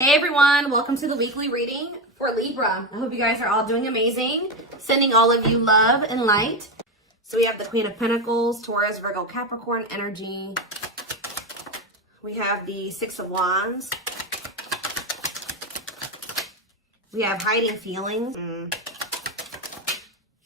Hey everyone, welcome to the weekly reading for Libra. I hope you guys are all doing amazing. Sending all of you love and light. So we have the Queen of Pentacles, Taurus, Virgo, Capricorn energy. We have the Six of Wands. We have hiding feelings.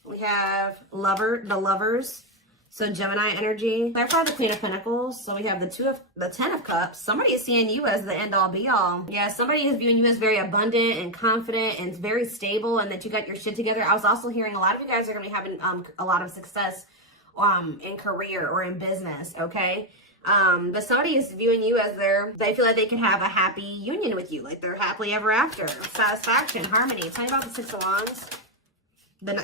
We have the lovers. So Gemini energy. Clarify the Queen of Pentacles. So we have the Ten of Cups. Somebody is seeing you as the end all be all. Yeah, somebody is viewing you as very abundant and confident and very stable, and that you got your shit together. I was also hearing a lot of you guys are going to be having a lot of success in career or in business, okay? But somebody is viewing you as they feel like they can have a happy union with you, like they're happily ever after. Satisfaction, harmony. Tell me about the Six of Wands.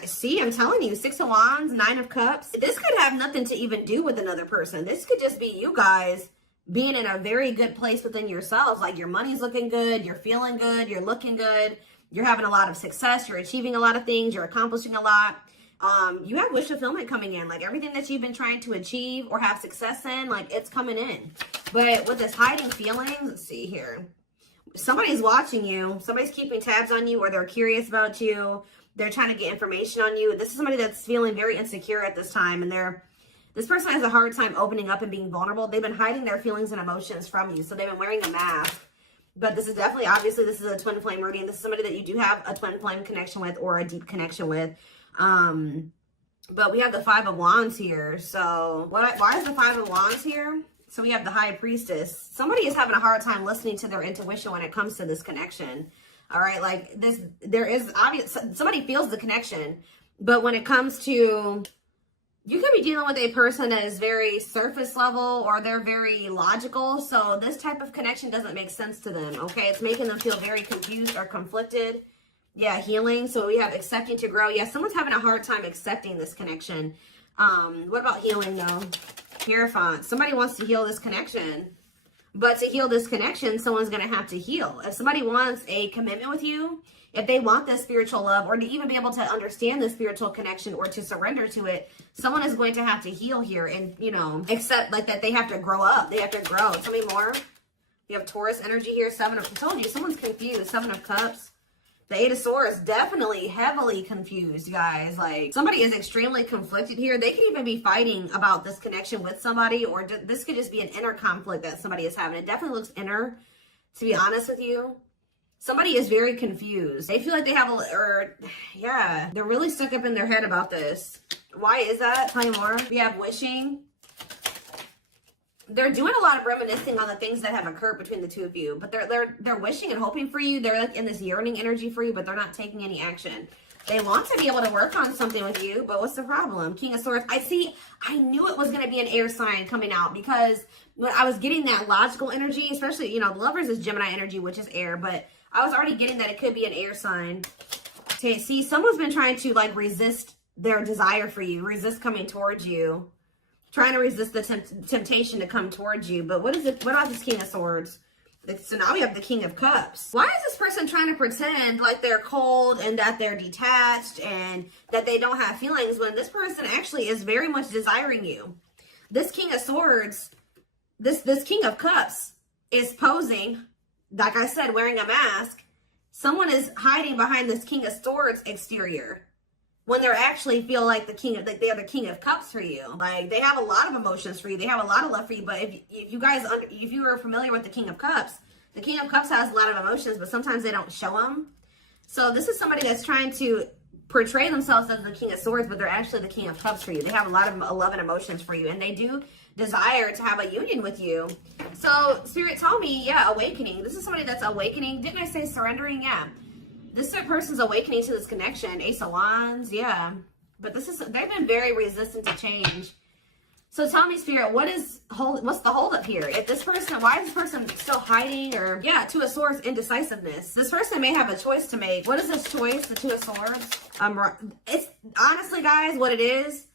See, I'm telling you, Six of Wands, Nine of Cups. This could have nothing to even do with another person. This could just be you guys being in a very good place within yourselves. Like your money's looking good, you're feeling good, you're looking good, you're having a lot of success, you're achieving a lot of things, you're accomplishing a lot. You have wish fulfillment coming in. Like everything that you've been trying to achieve or have success in, like it's coming in. But with this hiding feelings, let's see here. Somebody's watching you. Somebody's keeping tabs on you, or they're curious about you. They're trying to get information on you. This is somebody that's feeling very insecure at this time, and this person has a hard time opening up and being vulnerable. They've been hiding their feelings and emotions from you, so they've been wearing a mask. But this is definitely, obviously, this is a twin flame reading. This is somebody that you do have a twin flame connection with or a deep connection with. But we have the Five of Wands here. So why is the Five of Wands here? So we have the High Priestess. Somebody is having a hard time listening to their intuition when it comes to this connection. All right, like this, there is obvious, somebody feels the connection, but when it comes to, you could be dealing with a person that is very surface level, or they're very logical. So this type of connection doesn't make sense to them. Okay, it's making them feel very confused or conflicted. Yeah, healing. So we have accepting to grow. Yeah, someone's having a hard time accepting this connection. What about healing though? Hierophant. Somebody wants to heal this connection. But to heal this connection, someone's going to have to heal. If somebody wants a commitment with you, if they want this spiritual love, or to even be able to understand the spiritual connection or to surrender to it, someone is going to have to heal here and, accept like that they have to grow up. They have to grow. Tell me more. You have Taurus energy here. I told you, someone's confused. Seven of Cups. The Eight of Swords, definitely heavily confused, guys. Like, somebody is extremely conflicted here. They could even be fighting about this connection with somebody, or this could just be an inner conflict that somebody is having. It definitely looks inner, to be honest with you. Somebody is very confused. They feel like they have they're really stuck up in their head about this. Why is that? Tell me more. We have wishing. They're doing a lot of reminiscing on the things that have occurred between the two of you, but they're wishing and hoping for you. They're like in this yearning energy for you, but they're not taking any action. They want to be able to work on something with you, but what's the problem? King of Swords. I knew it was going to be an air sign coming out, because when I was getting that logical energy, especially, the Lovers is Gemini energy, which is air, but I was already getting that it could be an air sign. Okay, see, someone's been trying to resist their desire for you, resist coming towards you. Trying to resist the temptation to come towards you. But what about this King of Swords? So now we have the King of Cups. Why is this person trying to pretend like they're cold and that they're detached and that they don't have feelings, when this person actually is very much desiring you? This King of Swords, this King of Cups is posing, like I said, wearing a mask. Someone is hiding behind this King of Swords exterior, when they're actually feel like they are the King of Cups for you. Like, they have a lot of emotions for you. They have a lot of love for you. But if you are familiar with the King of Cups has a lot of emotions, but sometimes they don't show them. So this is somebody that's trying to portray themselves as the King of Swords, but they're actually the King of Cups for you. They have a lot of love and emotions for you, and they do desire to have a union with you. So Spirit told me, yeah, awakening. This is somebody that's awakening. Didn't I say surrendering? Yeah. This person's awakening to this connection. Ace of Wands, yeah. But they've been very resistant to change. So tell me, Spirit, what's the holdup here? Why is this person still hiding? Or, yeah, Two of Swords, indecisiveness. This person may have a choice to make. What is this choice, the Two of Swords? It's honestly, guys, what it is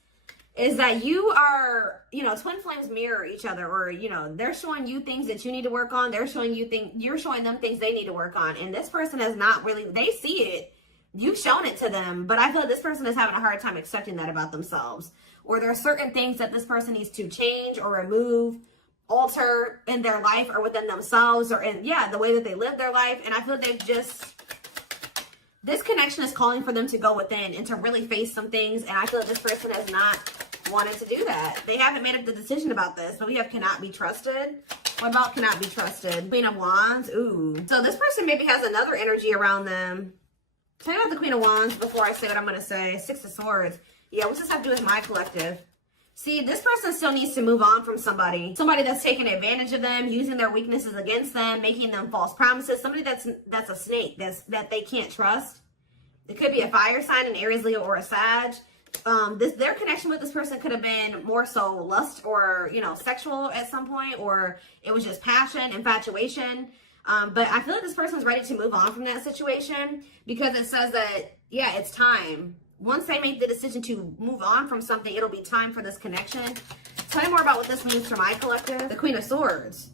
that you are, twin flames mirror each other, or, they're showing you things that you need to work on. They're showing you you're showing them things they need to work on. And this person has not really, they see it. You've shown it to them, but I feel like this person is having a hard time accepting that about themselves. Or there are certain things that this person needs to change or remove alter in their life or within themselves or in, yeah, the way that they live their life. And I feel they've just, this connection is calling for them to go within and to really face some things. And I feel that this person has not wanted to do that. They haven't made up the decision about this, but we have cannot be trusted. What about cannot be trusted? Queen of Wands. Ooh. So this person maybe has another energy around them. Tell me about the Queen of Wands before I say what I'm going to say. Six of Swords. Yeah, what's this have to do with my collective? See, this person still needs to move on from somebody. Somebody that's taking advantage of them, using their weaknesses against them, making them false promises. Somebody that's a snake, that they can't trust. It could be a fire sign, an Aries, Leo, or a Sag. Their connection with this person could have been more so lust or, you know, sexual at some point, or it was just passion, infatuation. But I feel like this person's ready to move on from that situation because it says that, yeah, it's time. Once they make the decision to move on from something, it'll be time for this connection. Tell me more about what this means for my collective. The Queen of Swords.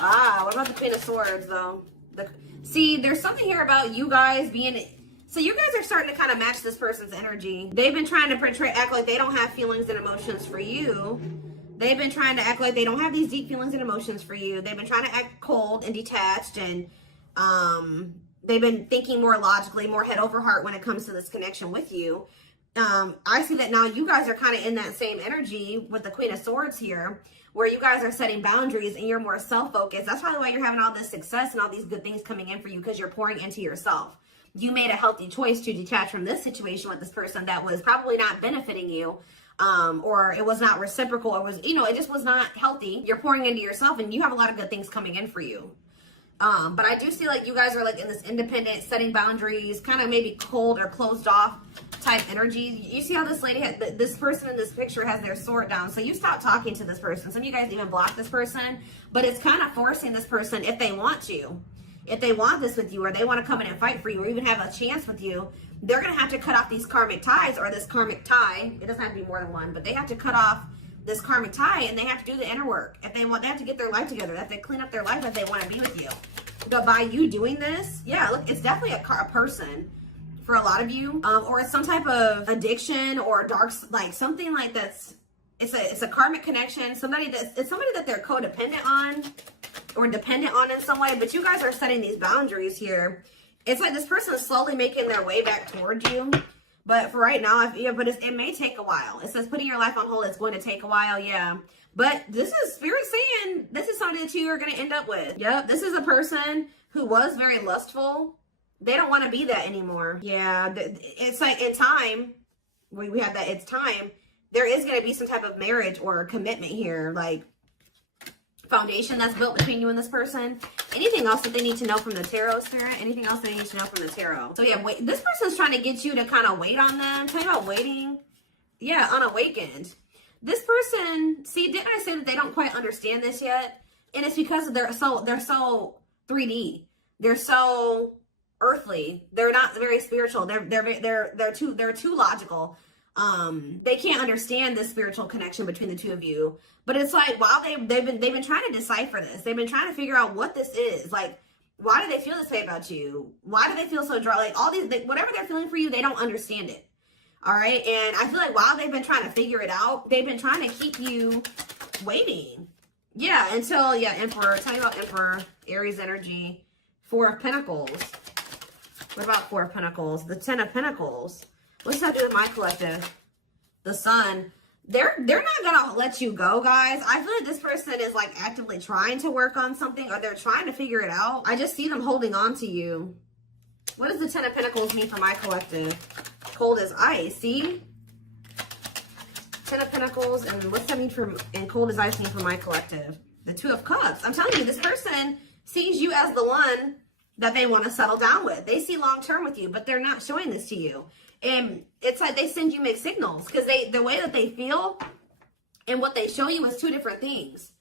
Ah, what about the Queen of Swords, though? See, there's something here about you guys being... So you guys are starting to kind of match this person's energy. They've been trying to act like they don't have feelings and emotions for you. They've been trying to act like they don't have these deep feelings and emotions for you. They've been trying to act cold and detached, and they've been thinking more logically, more head over heart when it comes to this connection with you. I see that now you guys are kind of in that same energy with the Queen of Swords here, where you guys are setting boundaries and you're more self-focused. That's probably why you're having all this success and all these good things coming in for you, because you're pouring into yourself. You made a healthy choice to detach from this situation with this person that was probably not benefiting you, or it was not reciprocal, or was, you know, it just was not healthy. You're pouring into yourself and you have a lot of good things coming in for you. But I do see like you guys are like in this independent, setting boundaries, kind of maybe cold or closed off type energy. You see how this lady, this person in this picture has their sword down. So you stop talking to this person. Some of you guys even block this person, but it's kind of forcing this person, if they want to. If they want this with you, or they want to come in and fight for you, or even have a chance with you, they're going to have to cut off these karmic ties, or this karmic tie. It doesn't have to be more than one, but they have to cut off this karmic tie, and they have to do the inner work. If they want, they have to get their life together. They have to clean up their life if they want to be with you. But by you doing this, yeah, look, it's definitely a person for a lot of you, or it's some type of addiction or dark, like something like that's. It's a karmic connection. It's somebody that they're codependent on, or dependent on in some way, but you guys are setting these boundaries here. It's like this person is slowly making their way back towards you, but for right now, it may take a while. It says putting your life on hold, it's going to take a while, yeah. But this is Spirit saying this is something that you are going to end up with. Yep, this is a person who was very lustful. They don't want to be that anymore. Yeah, it's like in time, we have that it's time. There is going to be some type of marriage or commitment here, like foundation that's built between you and this person. Anything else that they need to know from the tarot, Spirit? Anything else they need to know from the tarot? So yeah, wait. This person's trying to get you to kind of wait on them. Tell you about waiting. Yeah, unawakened. This person, see, didn't I say that they don't quite understand this yet? And it's because they're so 3D. They're so earthly. They're not very spiritual. They're too logical. They can't understand this spiritual connection between the two of you. But it's like, wow, they've been trying to decipher this. They've been trying to figure out what this is. Like, why do they feel this way about you? Why do they feel so dry? Like all these, whatever they're feeling for you, they don't understand it. All right. And I feel like while they've been trying to figure it out, they've been trying to keep you waiting. Yeah. Until, yeah, Emperor. Tell me about Emperor, Aries energy, Four of Pentacles. What about Four of Pentacles? The Ten of Pentacles. What's that do with my collective? The Sun. They're not gonna let you go, guys. I feel like this person is like actively trying to work on something, or they're trying to figure it out. I just see them holding on to you. What does the Ten of Pentacles mean for my collective? Cold as ice. See? Ten of Pentacles, and what's that mean for, and cold as ice mean for my collective? The Two of Cups. I'm telling you, this person sees you as the one that they want to settle down with. They see long term with you, but they're not showing this to you. And it's like they send you mixed signals, because the way that they feel and what they show you is two different things.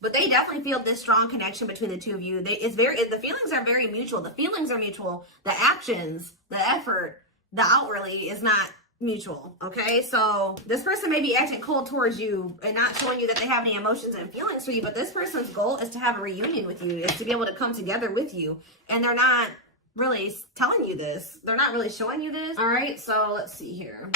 But they definitely feel this strong connection between the two of you. The feelings are very mutual. The feelings are mutual. The actions, the effort, the outwardly is not mutual. Okay, so this person may be acting cold towards you and not showing you that they have any emotions and feelings for you. But this person's goal is to have a reunion with you, is to be able to come together with you. And they're not really telling you this. They're not really showing you this. All right, so let's see here.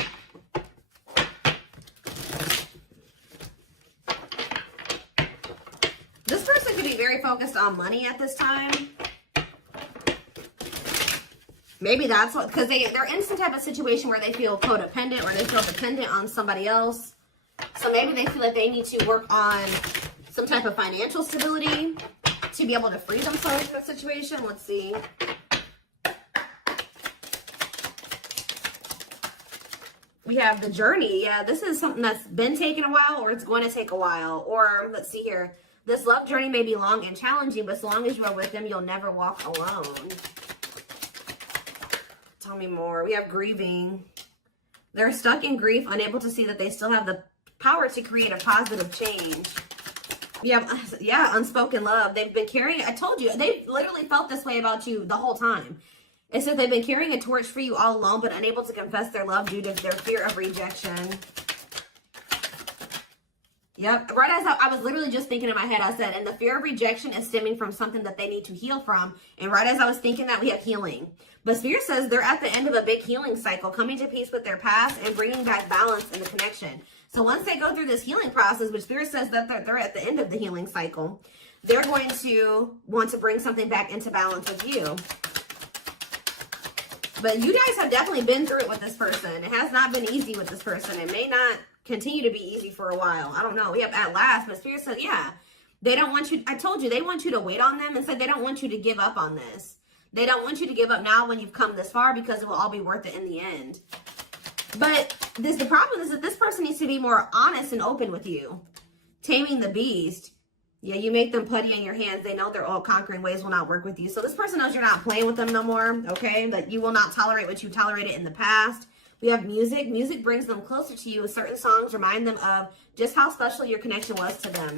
be very focused on money at this time. Maybe that's what, because they're in some type of situation where they feel codependent or they feel dependent on somebody else. So maybe they feel like they need to work on some type of financial stability to be able to free themselves from the situation. Let's see. We have the journey. Yeah, this is something that's been taking a while, or it's going to take a while. Or let's see here. This love journey may be long and challenging, but as long as you are with them, you'll never walk alone. Tell me more. We have grieving. They're stuck in grief, unable to see that they still have the power to create a positive change. We have, yeah, unspoken love. They've been carrying, I told you, they literally felt this way about you the whole time. It says they've been carrying a torch for you all along, but unable to confess their love due to their fear of rejection. Yep. Right as I was literally just thinking in my head, I said, and the fear of rejection is stemming from something that they need to heal from. And right as I was thinking that, we have healing. But Spirit says they're at the end of a big healing cycle, coming to peace with their past and bringing back balance in the connection. So once they go through this healing process, which Spirit says that they're at the end of the healing cycle, they're going to want to bring something back into balance with you. But you guys have definitely been through it with this person. It has not been easy with this person. It may not continue to be easy for a while. I don't know. We have at last, but Spirit said, yeah, they don't want you. I told you, they want you to wait on them and said they don't want you to give up on this. They don't want you to give up now when you've come this far, because it will all be worth it in the end. But the problem is that this person needs to be more honest and open with you. Taming the beast. Yeah, you make them putty in your hands. They know their all conquering ways will not work with you. So this person knows you're not playing with them no more, okay? That you will not tolerate what you tolerated in the past. We have music. Music brings them closer to you. Certain songs remind them of just how special your connection was to them.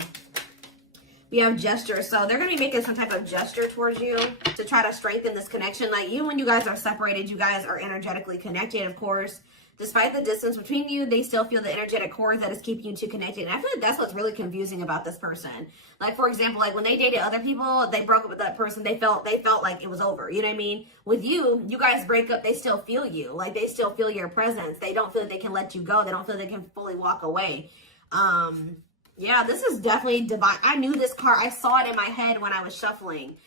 We have gestures. So they're going to be making some type of gesture towards you to try to strengthen this connection. Like you, when you guys are separated, you guys are energetically connected, of course. Despite the distance between you, they still feel the energetic cord that is keeping you two connected. And I feel like that's what's really confusing about this person. Like, for example, like when they dated other people, they broke up with that person. They felt like it was over. You know what I mean? With you, you guys break up, they still feel you. Like, they still feel your presence. They don't feel like they can let you go. They don't feel they can fully walk away. Yeah, this is definitely divine. I knew this card. I saw it in my head when I was shuffling.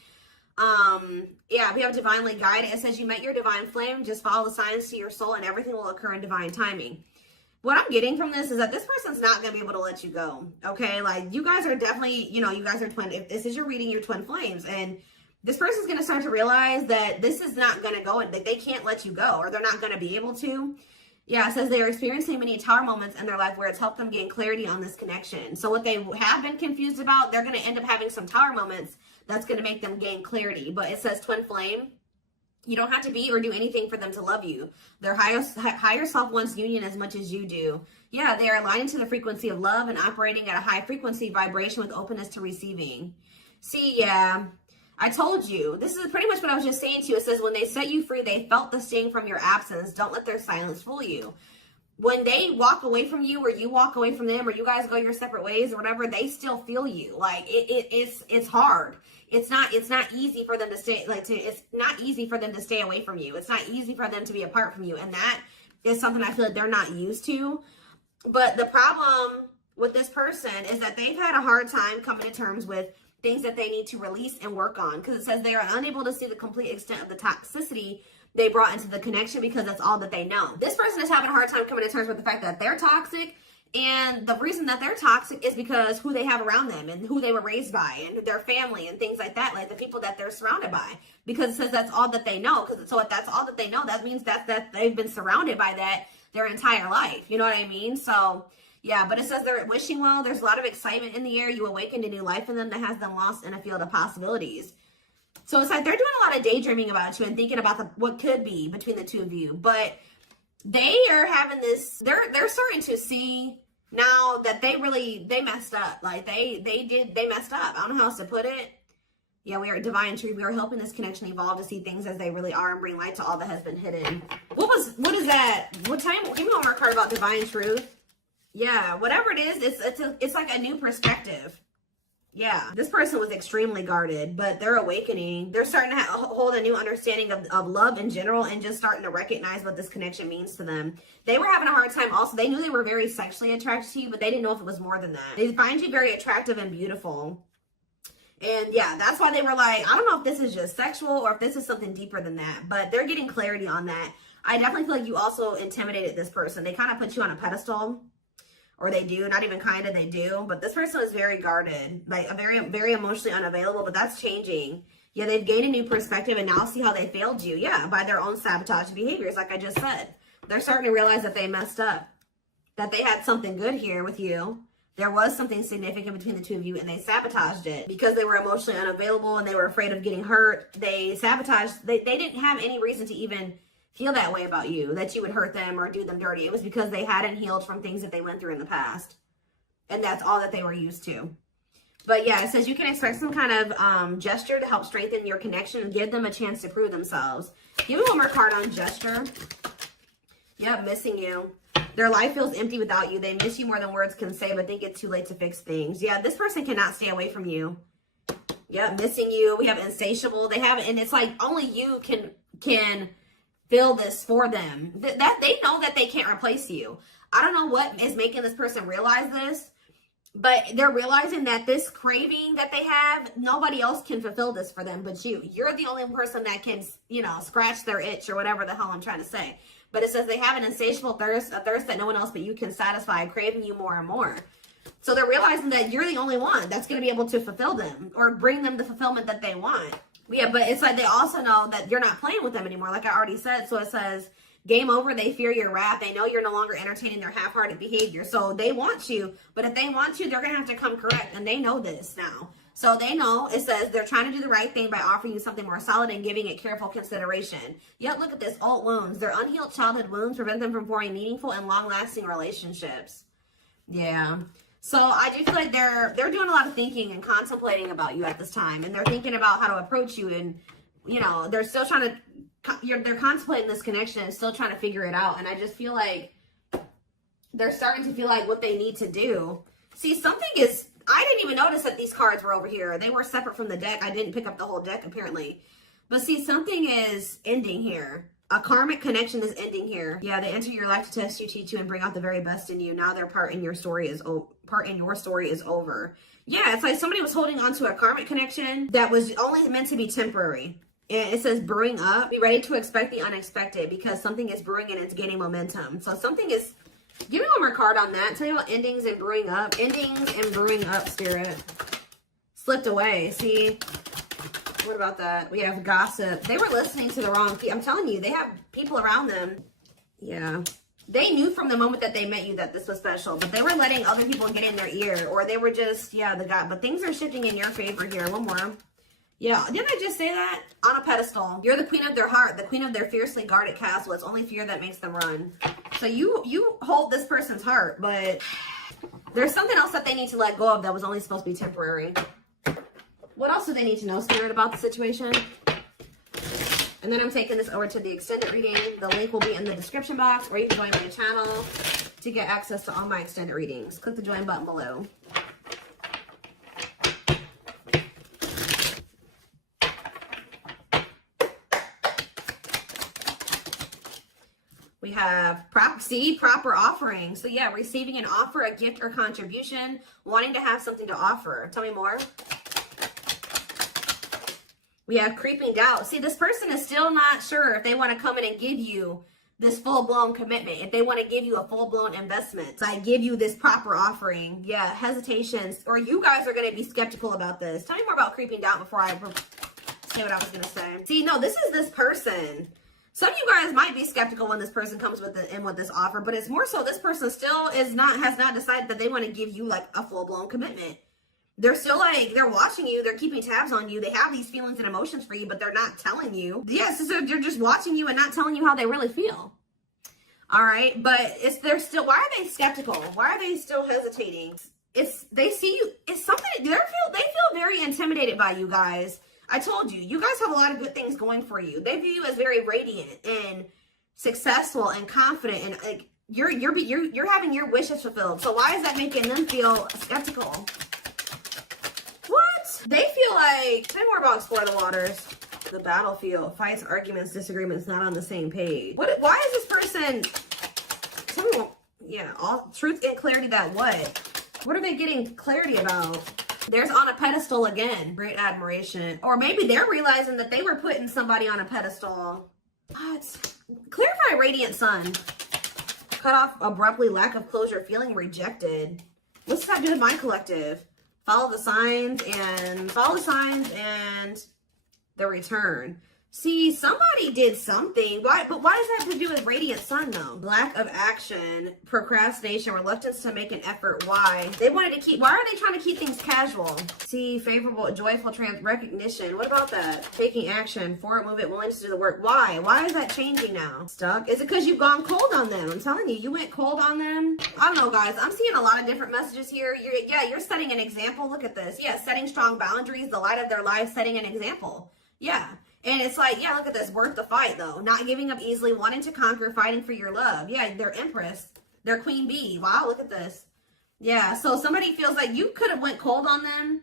Yeah, we have divinely guided. It says you met your divine flame. Just follow the signs to your soul and everything will occur in divine timing. What I'm getting from this is that this person's not going to be able to let you go. Okay. Like you guys are definitely, you know, you guys are twin. If this is your reading, you're twin flames, and this person's going to start to realize that this is not going to go, that they can't let you go, or they're not going to be able to. Yeah, it says they are experiencing many tower moments in their life where it's helped them gain clarity on this connection. So what they have been confused about, they're going to end up having some tower moments that's going to make them gain clarity. But it says twin flame. You don't have to be or do anything for them to love you. Their higher self wants union as much as you do. Yeah, they are aligning to the frequency of love and operating at a high frequency vibration with openness to receiving. See, yeah, I told you. This is pretty much what I was just saying to you. It says when they set you free, they felt the sting from your absence. Don't let their silence fool you. When they walk away from you, or you walk away from them, or you guys go your separate ways or whatever, they still feel you. Like it's hard. It's not easy for them to stay, it's not easy for them to stay away from you. It's not easy for them to be apart from you. And that is something I feel like they're not used to. But the problem with this person is that they've had a hard time coming to terms with things that they need to release and work on. Because it says they are unable to see the complete extent of the toxicity they brought into the connection because that's all that they know. This person is having a hard time coming to terms with the fact that they're toxic. And the reason that they're toxic is because who they have around them and who they were raised by and their family and things like that, like the people that they're surrounded by, because it says that's all that they know. So if that's all that they know, that means that they've been surrounded by that their entire life. You know what I mean? So yeah, but it says they're wishing well. There's a lot of excitement in the air. You awakened a new life in them that has them lost in a field of possibilities. So it's like they're doing a lot of daydreaming about you and thinking about what could be between the two of you. But they are having this, they're starting to see now that they messed up. Like they messed up. I don't know how else to put it. Yeah, we are divine truth. We are helping this connection evolve to see things as they really are and bring light to all that has been hidden. What is that? What time? Give me one more card about divine truth. Yeah, whatever it is, it's like a new perspective. Yeah, this person was extremely guarded, but they're awakening. They're starting to hold a new understanding of love in general and just starting to recognize what this connection means to them. They were having a hard time also. They knew they were very sexually attracted to you, but they didn't know if it was more than that. They find you very attractive and beautiful. And yeah, that's why they were like, I don't know if this is just sexual or if this is something deeper than that, but they're getting clarity on that. I definitely feel like you also intimidated this person. They kind of put you on a pedestal, or they do, not even kind of, they do. But this person is very guarded, like very emotionally unavailable, but that's changing. Yeah, they've gained a new perspective, and now see how they failed you. Yeah, by their own sabotage behaviors, like I just said. They're starting to realize that they messed up, that they had something good here with you. There was something significant between the two of you, and they sabotaged it because they were emotionally unavailable and they were afraid of getting hurt. They sabotaged. They didn't have any reason to even feel that way about you, that you would hurt them or do them dirty. It was because they hadn't healed from things that they went through in the past. And that's all that they were used to. But yeah, it says you can expect some kind of gesture to help strengthen your connection and give them a chance to prove themselves. Give me one more card on gesture. Yep, missing you. Their life feels empty without you. They miss you more than words can say, but think it's too late to fix things. Yeah, this person cannot stay away from you. Yep, missing you. We have insatiable. They have, and it's like only you can feel this for them. That they know that they can't replace you. I don't know what is making this person realize this, but they're realizing that this craving that they have, nobody else can fulfill this for them but you. You're the only person that can, you know, scratch their itch or whatever the hell I'm trying to say. But it says they have an insatiable thirst, a thirst that no one else but you can satisfy, craving you more and more. So they're realizing that you're the only one that's going to be able to fulfill them or bring them the fulfillment that they want. Yeah, but it's like they also know that you're not playing with them anymore, like I already said. So it says, game over, they fear your wrath. They know you're no longer entertaining their half-hearted behavior. So they want you, but if they want you, they're going to have to come correct. And they know this now. So they know, it says they're trying to do the right thing by offering you something more solid and giving it careful consideration. Yet look at this, old wounds. Their unhealed childhood wounds prevent them from forming meaningful and long-lasting relationships. Yeah. So I do feel like they're doing a lot of thinking and contemplating about you at this time. And they're thinking about how to approach you. And, you know, they're still trying to, they're contemplating this connection and still trying to figure it out. And I just feel like they're starting to feel like what they need to do. See, something is, I didn't even notice that these cards were over here. They were separate from the deck. I didn't pick up the whole deck, apparently. But see, something is ending here. A karmic connection is ending here. Yeah, they enter your life to test you, teach you, and bring out the very best in you. Now their part in your story is over. Yeah, it's like somebody was holding on to a karmic connection that was only meant to be temporary. And it says brewing up. Be ready to expect the unexpected because something is brewing and it's gaining momentum. So something is... Give me one more card on that. Tell you about endings and brewing up. Endings and brewing up, Spirit. Slipped away. See? What about that? We have gossip. They were listening to the wrong people. I'm telling you, they have people around them. Yeah. They knew from the moment that they met you that this was special, but they were letting other people get in their ear, or they were just, yeah, the God. But things are shifting in your favor here. One more. Yeah, didn't I just say that? On a pedestal. You're the queen of their heart, the queen of their fiercely guarded castle. It's only fear that makes them run. So you hold this person's heart, but there's something else that they need to let go of that was only supposed to be temporary. What else do they need to know, Spirit, about the situation? And then I'm taking this over to the extended reading. The link will be in the description box, or you can join my channel to get access to all my extended readings. Click the join button below. We have proper offering. So yeah, receiving an offer, a gift, or contribution, wanting to have something to offer. Tell me more. We have creeping doubt. See, this person is still not sure if they want to come in and give you this full-blown commitment, if they want to give you a full-blown investment. So I give you this proper offering. Yeah, hesitations, or you guys are going to be skeptical about this. Tell me more about creeping doubt before I say what I was going to say. See, no, this is this person. Some of you guys might be skeptical when this person comes with this offer, but it's more so this person still has not decided that they want to give you like a full-blown commitment. They're still like, they're watching you, they're keeping tabs on you, they have these feelings and emotions for you, but they're not telling you. Yes, so they're just watching you and not telling you how they really feel. All right, but they're still, why are they skeptical? Why are they still hesitating? They see you, it's something, they feel very intimidated by you guys. I told you, you guys have a lot of good things going for you. They view you as very radiant and successful and confident, and like you're having your wishes fulfilled. So why is that making them feel skeptical? What? They feel like, tell me more about Explore the Waters. The battlefield, fights, arguments, disagreements, not on the same page. Why is this person, tell me more, yeah, all truth and clarity that what? What are they getting clarity about? There's on a pedestal again. Great admiration. Or maybe they're realizing that they were putting somebody on a pedestal. What? Clarify radiant sun. Cut off abruptly, lack of closure, feeling rejected. What's that do with my collective? Follow the signs and the return. See, somebody did something. Why? But why does that have to do with radiant sun though? Lack of action, procrastination, reluctance to make an effort. Why? They wanted to keep. Why are they trying to keep things casual? See, favorable, joyful, recognition. What about that? Taking action, forward movement, willingness to do the work. Why? Why is that changing now? Stuck? Is it because you've gone cold on them? I'm telling you, you went cold on them. I don't know, guys. I'm seeing a lot of different messages here. You're setting an example. Look at this. Yeah, setting strong boundaries, the light of their life, setting an example. Yeah. And it's like, yeah, look at this. Worth the fight, though. Not giving up easily, wanting to conquer, fighting for your love. Yeah, they're Empress. They're Queen Bee. Wow, look at this. Yeah, so somebody feels like you could have went cold on them.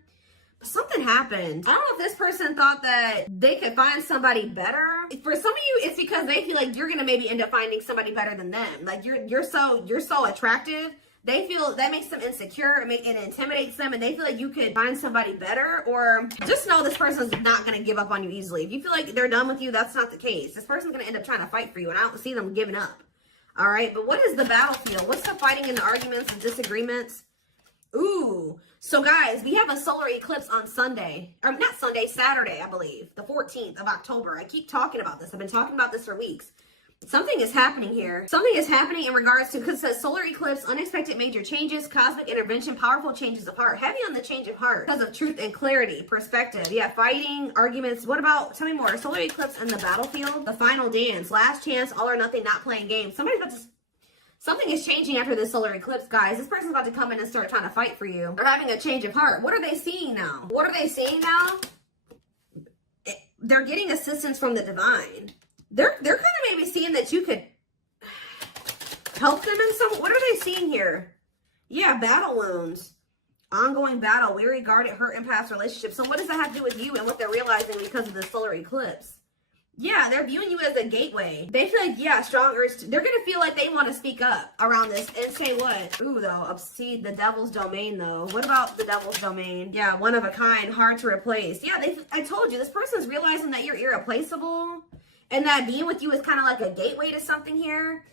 But something happened. I don't know if this person thought that they could find somebody better. For some of you, it's because they feel like you're going to maybe end up finding somebody better than them. Like, you're so attractive. They feel that makes them insecure, it intimidates them, and they feel like you could find somebody better. Or just know this person's not going to give up on you easily. If you feel like they're done with you, that's not the case. This person's going to end up trying to fight for you, and I don't see them giving up. All right, but what is the battlefield? What's the fighting and the arguments and disagreements? Ooh, so guys, we have a solar eclipse on Sunday. Or not Sunday, Saturday, I believe. The 14th of October. I keep talking about this. I've been talking about this for weeks. Something is happening here. Something is happening in regards to, because it says solar eclipse, unexpected major changes, cosmic intervention, powerful changes of heart. Heavy on the change of heart because of truth and clarity, perspective. Yeah, fighting, arguments. What about, tell me more. Solar eclipse and the battlefield, the final dance, last chance, all or nothing, not playing games. Something is changing after this solar eclipse, guys. This person's about to come in and start trying to fight for you. They're having a change of heart. What are they seeing now? What are they seeing now? They're getting assistance from the divine. They're kind of maybe seeing that you could help them in some. What are they seeing here? Yeah, battle wounds, ongoing battle, weary, guarded, hurt, in past relationships. So what does that have to do with you and what they're realizing because of the solar eclipse? Yeah, they're viewing you as a gateway. They feel like, yeah, strong urge. They're going to feel like they want to speak up around this and say what? Ooh, though, see the devil's domain, though. What about the devil's domain? Yeah, one of a kind, hard to replace. Yeah, I told you, this person's realizing that you're irreplaceable. And that being with you is kind of like a gateway to something here.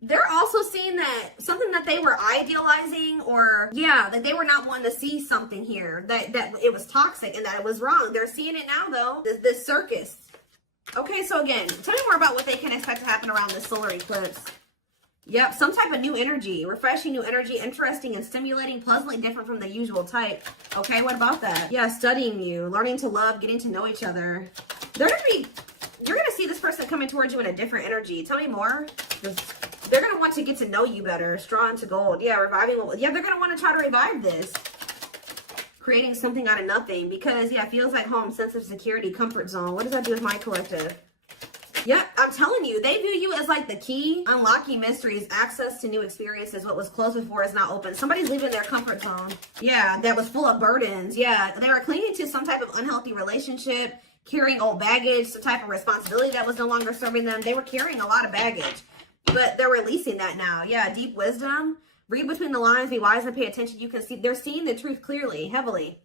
They're also seeing that something that they were idealizing, or yeah, that they were not wanting to see something here, that it was toxic and that it was wrong. They're seeing it now though, this circus. Okay, so again, tell me more about what they can expect to happen around this solar eclipse. Yep, some type of new energy, refreshing new energy, interesting and stimulating, pleasantly different from the usual type. Okay, what about that? Yeah, studying you, learning to love, getting to know each other. You're going to see this person coming towards you in a different energy. Tell me more. They're going to want to get to know you better. Straw into gold. Yeah, reviving. Yeah, they're going to want to try to revive this. Creating something out of nothing. Because, yeah, it feels like home, sense of security, comfort zone. What does that do with my collective? Yep, I'm telling you, they view you as like the key. Unlocking mysteries, access to new experiences. What was closed before is now open. Somebody's leaving their comfort zone. Yeah, that was full of burdens. Yeah, they were clinging to some type of unhealthy relationship. Carrying old baggage, some type of responsibility that was no longer serving them. They were carrying a lot of baggage, but they're releasing that now. Yeah, deep wisdom. Read between the lines, be wise and pay attention. You can see, they're seeing the truth clearly, heavily.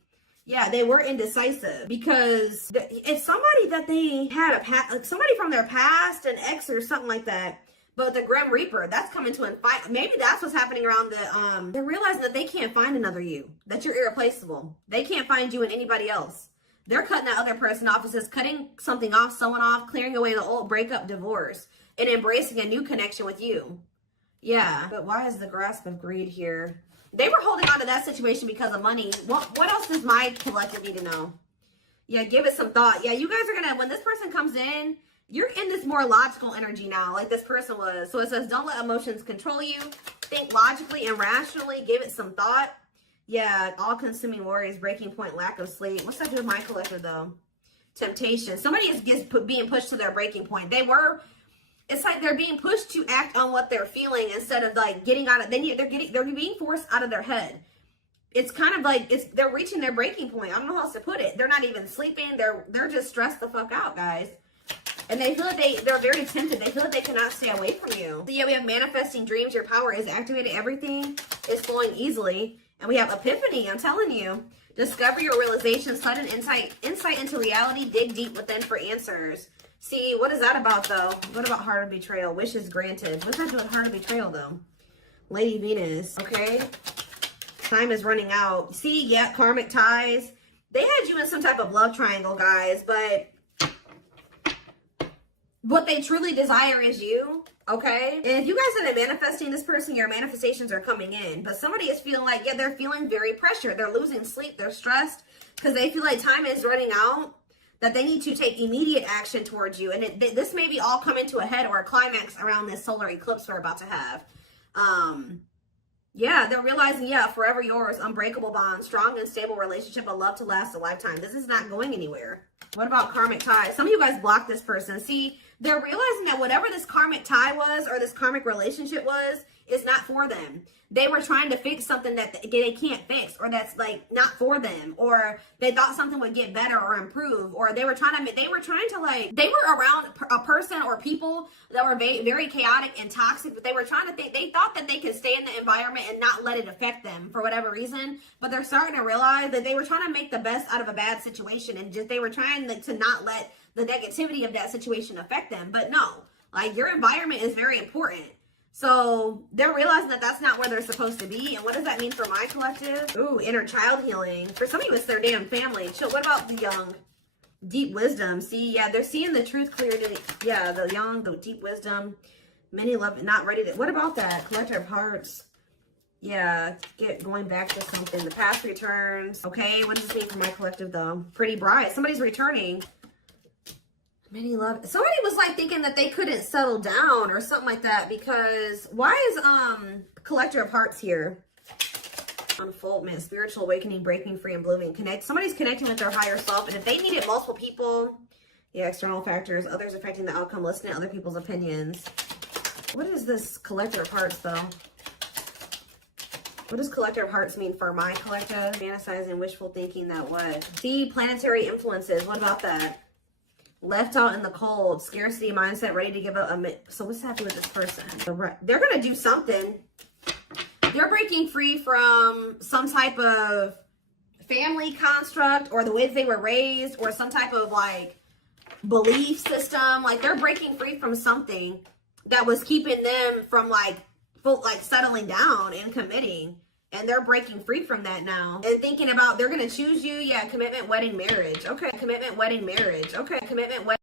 Yeah, they were indecisive because it's somebody that they had like somebody from their past, an ex or something like that. But the Grim Reaper, that's coming to fight. Maybe that's what's happening around they're realizing that they can't find another you, that you're irreplaceable. They can't find you in anybody else. They're cutting that other person off. It says cutting something off, someone off, clearing away the old breakup, divorce, and embracing a new connection with you. Yeah, but why is the grasp of greed here? They were holding on to that situation because of money. What else does my collective need to know? Yeah, give it some thought. Yeah, you guys are going to, when this person comes in, you're in this more logical energy now, like this person was. So it says, don't let emotions control you. Think logically and rationally. Give it some thought. Yeah, all-consuming worries, breaking point, lack of sleep. What's that do with my collective, though? Temptation. Somebody is being pushed to their breaking point. It's like they're being pushed to act on what they're feeling instead of, like, getting out of, they're being forced out of their head. It's kind of like, they're reaching their breaking point. I don't know how else to put it. They're not even sleeping. They're just stressed the fuck out, guys. And they feel like they're very tempted. They feel like they cannot stay away from you. So, yeah, we have manifesting dreams. Your power is activated. Everything is flowing easily. And we have epiphany, I'm telling you. Discovery or realization, sudden insight into reality, dig deep within for answers. See, what is that about, though? What about heart of betrayal? Wishes granted. What's that doing with heart of betrayal, though? Lady Venus, okay? Time is running out. See, yeah, karmic ties. They had you in some type of love triangle, guys, but what they truly desire is you, okay? And if you guys are manifesting this person, your manifestations are coming in. But somebody is feeling like, yeah, they're feeling very pressured. They're losing sleep. They're stressed because they feel like time is running out, that they need to take immediate action towards you. And this may be all coming to a head or a climax around this solar eclipse we're about to have. Yeah, they're realizing, yeah, forever yours, unbreakable bond, strong and stable relationship, a love to last a lifetime. This is not going anywhere. What about karmic ties? Some of you guys blocked this person. See, they're realizing that whatever this karmic tie was or this karmic relationship was is not for them. They were trying to fix something that they can't fix, or that's like not for them, or they thought something would get better or improve, or they were trying to they were around a person or people that were very chaotic and toxic, but they were trying to think, they thought that they could stay in the environment and not let it affect them for whatever reason. But they're starting to realize that they were trying to make the best out of a bad situation, and just they were trying to not let the negativity of that situation affect them. But no, like, your environment is very important. So they're realizing that that's not where they're supposed to be. And what does that mean for my collective? Ooh, inner child healing. For some of you, it's their damn family. Chill. What about the young? Deep wisdom. See, yeah, they're seeing the truth clearly. Yeah, the young, the deep wisdom. Many love, not ready to. What about that? Collector of hearts. Yeah, going back to something. The past returns. Okay, what does this mean for my collective, though? Pretty bright. Somebody's returning. Many love. Somebody was like thinking that they couldn't settle down or something like that, because why is collector of hearts here? Unfoldment, spiritual awakening, breaking free and blooming. Somebody's connecting with their higher self, and if they needed multiple people, yeah, external factors, others affecting the outcome, listening to other people's opinions. What is this collector of hearts, though? What does collector of hearts mean for my collective? Fantasizing, wishful thinking, that what? See, planetary influences. What about that? Left out in the cold, scarcity mindset, ready to give up. So what's happening with this person? They're going to do something. They're breaking free from some type of family construct, or the way that they were raised, or some type of like belief system. Like, they're breaking free from something that was keeping them from like settling down and committing. And they're breaking free from that now. And thinking about, they're going to choose you. Yeah, commitment, wedding, marriage. Okay, commitment, wedding, marriage. Okay, commitment, wedding.